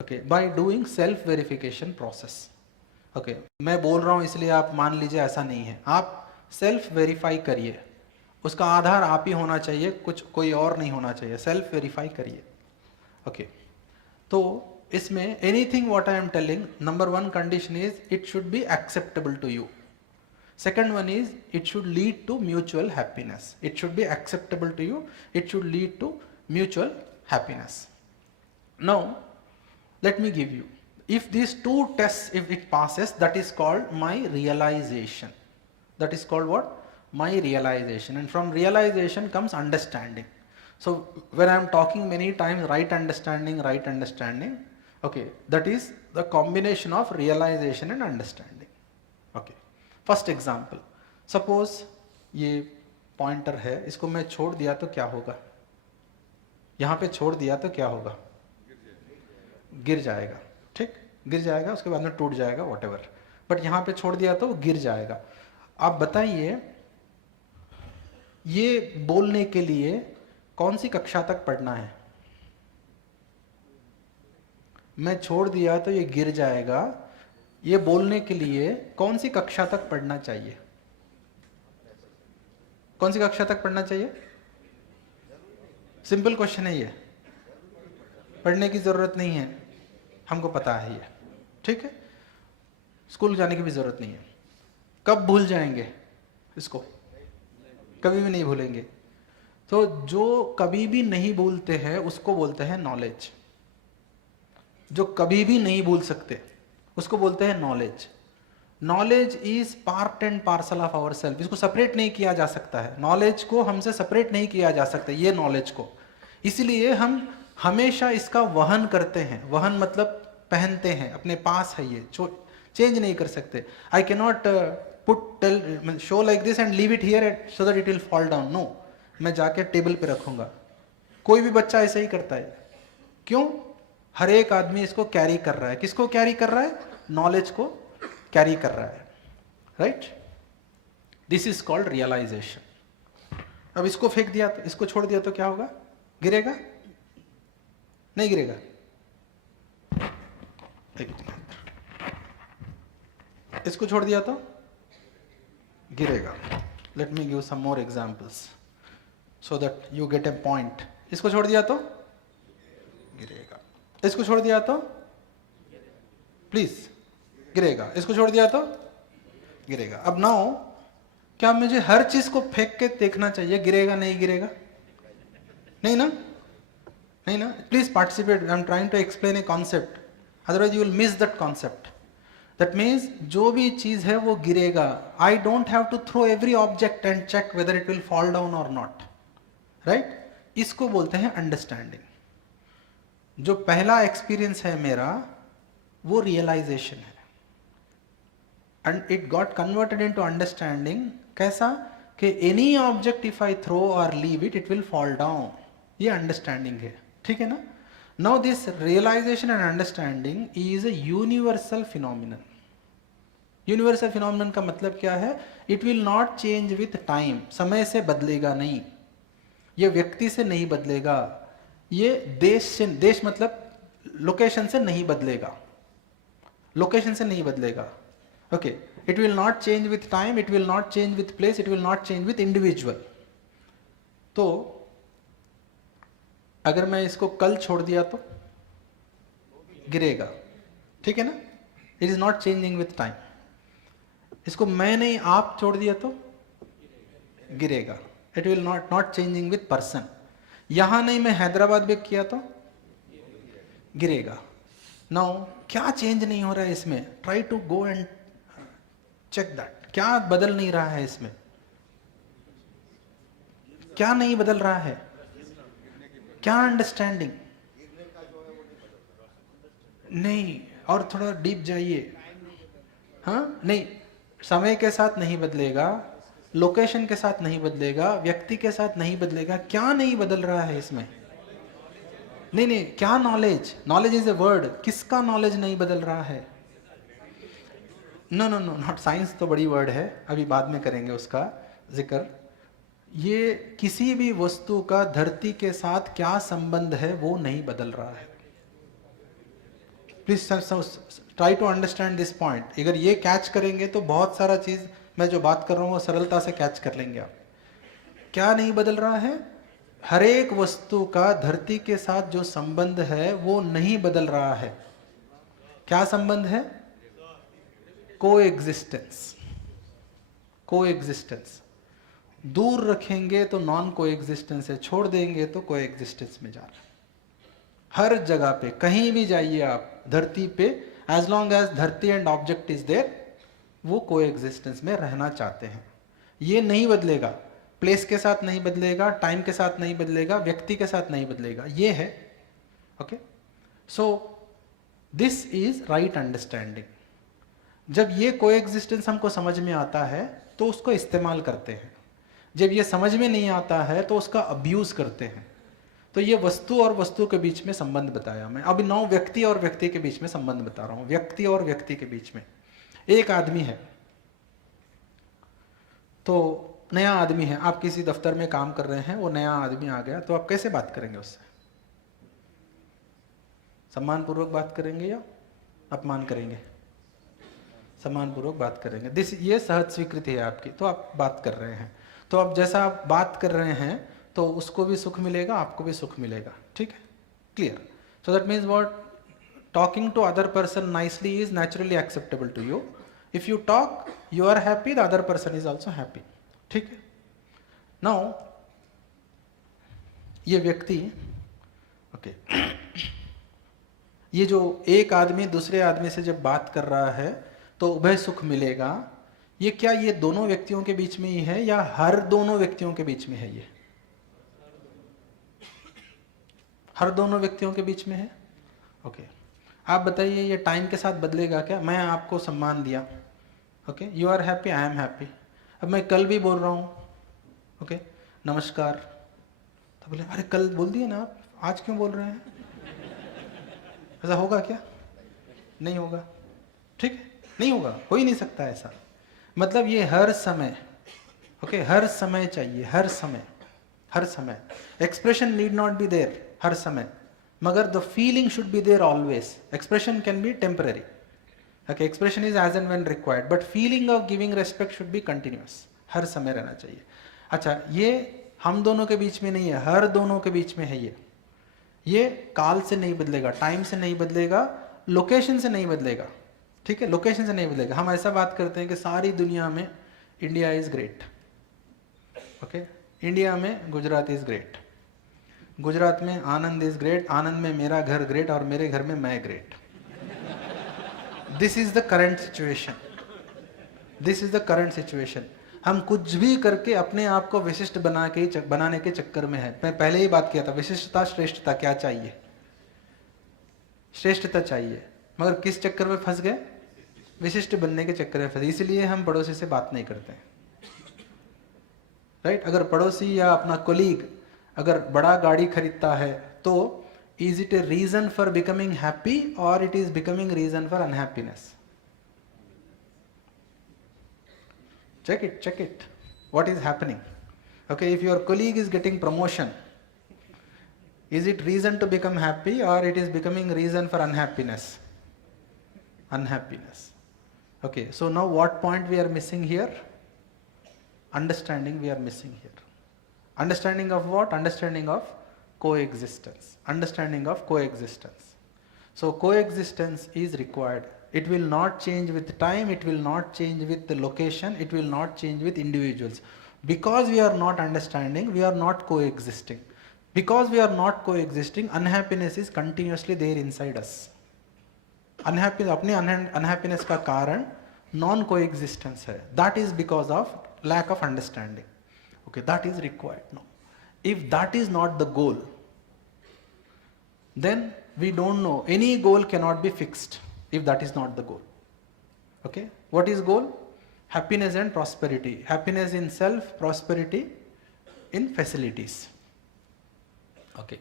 Okay, by doing self verification process. Okay, मैं बोल रहा हूँ इसलिए आप मान लीजिए ऐसा नहीं है, आप सेल्फ वेरीफाई करिए, उसका आधार आप ही होना चाहिए, कुछ कोई और नहीं होना चाहिए, सेल्फ वेरीफाई करिए। ओके, तो इसमें anything what I am telling, number 1 condition is it should be acceptable to you. Second one is it should lead to mutual happiness. It should be acceptable to you. It should lead to mutual happiness. Now, let me give you. If these two tests, if it passes, that is called my realization. That is called what? My realization. And from realization comes understanding. So, when I am talking many times right understanding, okay, that is the combination of realization and understanding. Okay. First example, suppose ये pointer है, इसको मैं छोड़ दिया तो क्या होगा? यहाँ पे छोड़ दिया तो क्या होगा? गिर जाएगा, ठीक, गिर जाएगा, उसके बाद में टूट जाएगा, व्हाटएवर, बट यहाँ पे छोड़ दिया तो वो गिर जाएगा। आप बताइए, ये बोलने के लिए कौन सी कक्षा तक पढ़ना है? मैं छोड़ दिया तो ये गिर जाएगा, ये बोलने के लिए कौन सी कक्षा तक पढ़ना चाहिए? कौन सी कक्षा तक पढ़ना चाहिए? सिंपल क्वेश्चन है ये, पढ़ने की जरूरत नहीं है, हमको पता है ये, ठीक है, स्कूल जाने की भी जरूरत नहीं है। कब भूल जाएंगे इसको? कभी भी नहीं भूलेंगे। तो जो कभी भी नहीं भूलते हैं उसको बोलते हैं नॉलेज। जो कभी भी नहीं भूल सकते उसको बोलते हैं knowledge. Knowledge is part and parcel of our self. इसको सेपरेट नहीं किया जा सकता है, नॉलेज को हमसे सेपरेट नहीं किया जा सकता ये नॉलेज को। इसलिए हम हमेशा इसका वहन करते हैं। वहन मतलब पहनते हैं, अपने पास है, ये चेंज नहीं कर सकते। I can not put show like this and leave it here so that it will fall down. No, मैं जाके टेबल पे रखूंगा। कोई भी बच्चा ऐसे ही करता है। क्यों? हर एक आदमी इसको कैरी कर रहा है। किसको कैरी कर रहा है? नॉलेज को कैरी कर रहा है, right? This is called realization. अब इसको फेंक दिया तो, इसको छोड़ दिया तो क्या होगा? गिरेगा? नहीं गिरेगा? इसको छोड़ दिया तो गिरेगा। Let me give some more examples so that you get a point. इसको छोड़ दिया तो गिरेगा, इसको छोड़ दिया तो प्लीज गिरेगा, इसको छोड़ दिया तो गिरेगा। अब नाउ क्या मुझे हर चीज को फेंक के देखना चाहिए गिरेगा नहीं गिरेगा? नहीं ना, नहीं ना। Please participate, I am trying to explain a concept, otherwise you will miss that concept. That means जो भी चीज है वो गिरेगा। I don't have to throw every object and check whether it will fall down और not, right? इसको बोलते हैं अंडरस्टैंडिंग। जो पहला एक्सपीरियंस है मेरा वो रियलाइजेशन है, and it got converted into understanding. कैसा? कि any object if I throw or leave it, it will fall down. ये अंडरस्टैंडिंग है, ठीक है ना? Now this realization and understanding is a universal phenomenon. Universal phenomenon का मतलब क्या है? It will not change with time. समय से बदलेगा नहीं, ये व्यक्ति से नहीं बदलेगा, ये देश से, देश मतलब लोकेशन से नहीं बदलेगा, लोकेशन से नहीं बदलेगा। Okay, it will not change with time, it will not change with place, it will not change with individual. तो अगर मैं इसको कल छोड़ दिया तो गिरेगा, ठीक है ना? It is not changing with time. इसको मैं नहीं आप छोड़ दिया तो गिरेगा, it will not changing with person. यहां नहीं मैं हैदराबाद में किया तो गिरेगा। नाउ क्या चेंज नहीं हो रहा है इसमें? Try to go and check that. क्या बदल नहीं रहा है इसमें? क्या नहीं बदल रहा है? क्या अंडरस्टैंडिंग नहीं? और थोड़ा डीप जाइए। हाँ, नहीं, समय के साथ नहीं बदलेगा, लोकेशन के साथ नहीं बदलेगा, व्यक्ति के साथ नहीं बदलेगा। क्या नहीं बदल रहा है इसमें? नहीं नहीं, क्या knowledge? Knowledge is a word. किसका नॉलेज नहीं बदल रहा है? No no no, not science तो बड़ी वर्ड है, अभी बाद में करेंगे उसका जिक्र। ये किसी भी वस्तु का धरती के साथ क्या संबंध है वो नहीं बदल रहा है। Please try to understand this point. अगर ये कैच करेंगे तो बहुत सारा चीज मैं जो बात कर रहा हूँ वो सरलता से कैच कर लेंगे आप। क्या नहीं बदल रहा है? हर एक वस्तु का धरती के साथ जो संबंध है वो नहीं बदल रहा है। क्या संबंध है? कोएग्जिस्टेंस। कोएग्जिस्टेंस। दूर रखेंगे तो नॉन कोएग्जिस्टेंस है, छोड़ देंगे तो कोएग्जिस्टेंस में जा रहा है। हर जगह पे कहीं भी जाइए आप धरती पे, एज लॉन्ग एज धरती एंड ऑब्जेक्ट इज देयर, वो कोएग्जिस्टेंस में रहना चाहते हैं। ये नहीं बदलेगा, प्लेस के साथ नहीं बदलेगा, टाइम के साथ नहीं बदलेगा, व्यक्ति के साथ नहीं बदलेगा, ये है। Okay, so this is right understanding. जब ये कोएग्जिस्टेंस हमको समझ में आता है तो उसको इस्तेमाल करते हैं, जब ये समझ में नहीं आता है तो उसका अब्यूज करते हैं। तो ये वस्तु और वस्तु के बीच में संबंध बताया मैं। अभी 9 व्यक्ति और व्यक्ति के बीच में संबंध बता रहा हूं। व्यक्ति और व्यक्ति के बीच में एक आदमी है, तो नया आदमी है, आप किसी दफ्तर में काम कर रहे हैं, वो नया आदमी आ गया, तो आप कैसे बात करेंगे उससे? सम्मान पूर्वक बात करेंगे या अपमान करेंगे? सम्मान पूर्वक बात करेंगे। ये सहज स्वीकृति है आपकी, तो आप बात कर रहे हैं, तो आप जैसा आप बात कर रहे हैं तो उसको भी सुख मिलेगा, आपको भी सुख मिलेगा। ठीक है, clear? So that means what? Talking to other person nicely is naturally acceptable to you. If you talk, you are happy, the other person is also happy. ठीक है। नाउ ये व्यक्ति, ओके, ये जो एक आदमी दूसरे आदमी से जब बात कर रहा है तो उभय सुख मिलेगा, ये क्या ये दोनों व्यक्तियों के बीच में ही है या हर दोनों व्यक्तियों के बीच में है? ये हर दोनों व्यक्तियों के बीच में है। ओके, आप बताइए ये टाइम के साथ बदलेगा क्या? मैं आपको सम्मान दिया, okay, you are happy, I am happy. अब मैं कल भी बोल रहा हूँ, ओके, नमस्कार, तो बोले अरे कल बोल दिए ना आप, आज क्यों बोल रहे हैं? ऐसा होगा क्या? नहीं होगा। ठीक है, नहीं होगा, हो ही नहीं सकता ऐसा। मतलब ये हर समय, ओके, हर समय चाहिए, हर समय, हर समय। Expression need not be there हर समय, मगर the feeling should be there always. Expression can be temporary, okay, expression is as and when required, but feeling of giving respect should be continuous, हर समय रहना चाहिए। अच्छा, ये हम दोनों के बीच में नहीं है, हर दोनों के बीच में है। ये काल से नहीं बदलेगा, टाइम से नहीं बदलेगा, लोकेशन से नहीं बदलेगा। ठीक है, लोकेशन से नहीं बदलेगा। हम ऐसा बात करते हैं कि सारी दुनिया में India is great, okay, India में गुजरात इज ग्रेट, गुजरात में आनंद इज ग्रेट, आनंद में मेरा घर ग्रेट और मेरे घर में मैं great. This is the current situation, this is the current situation. हम कुछ भी करके अपने आप को विशिष्ट बनाने के चक्कर में है। मैं पहले ही बात किया था, विशिष्टता श्रेष्ठता क्या चाहिए? श्रेष्ठता चाहिए, मगर किस चक्कर में फंस गए? विशिष्ट बनने के चक्कर में फंसे। इसलिए हम पड़ोसी से बात नहीं करते हैं, राइट? अगर पड़ोसी या अपना कोलीग अगर बड़ा गाड़ी खरीदता है तो is it a reason for becoming happy or it is becoming reason for unhappiness? Check it, check it. What is happening? Okay, if your colleague is getting promotion, is it reason to become happy or it is becoming reason for unhappiness? Unhappiness. Okay, so now what point we are missing here? Understanding we are missing here. Understanding of what? Understanding of coexistence. Understanding of coexistence. So coexistence is required. It will not change with time, it will not change with the location, it will not change with individuals. Because we are not understanding, we are not coexisting. Because we are not coexisting, unhappiness is continuously there inside us. अपने unhappiness का कारण non coexistence है. That is because of lack of understanding. Okay, that is required now. If that is not the goal, then we don't know. Any goal cannot be fixed if that is not the goal. Okay, what is goal? Happiness and prosperity. Happiness in self, prosperity in facilities. Okay,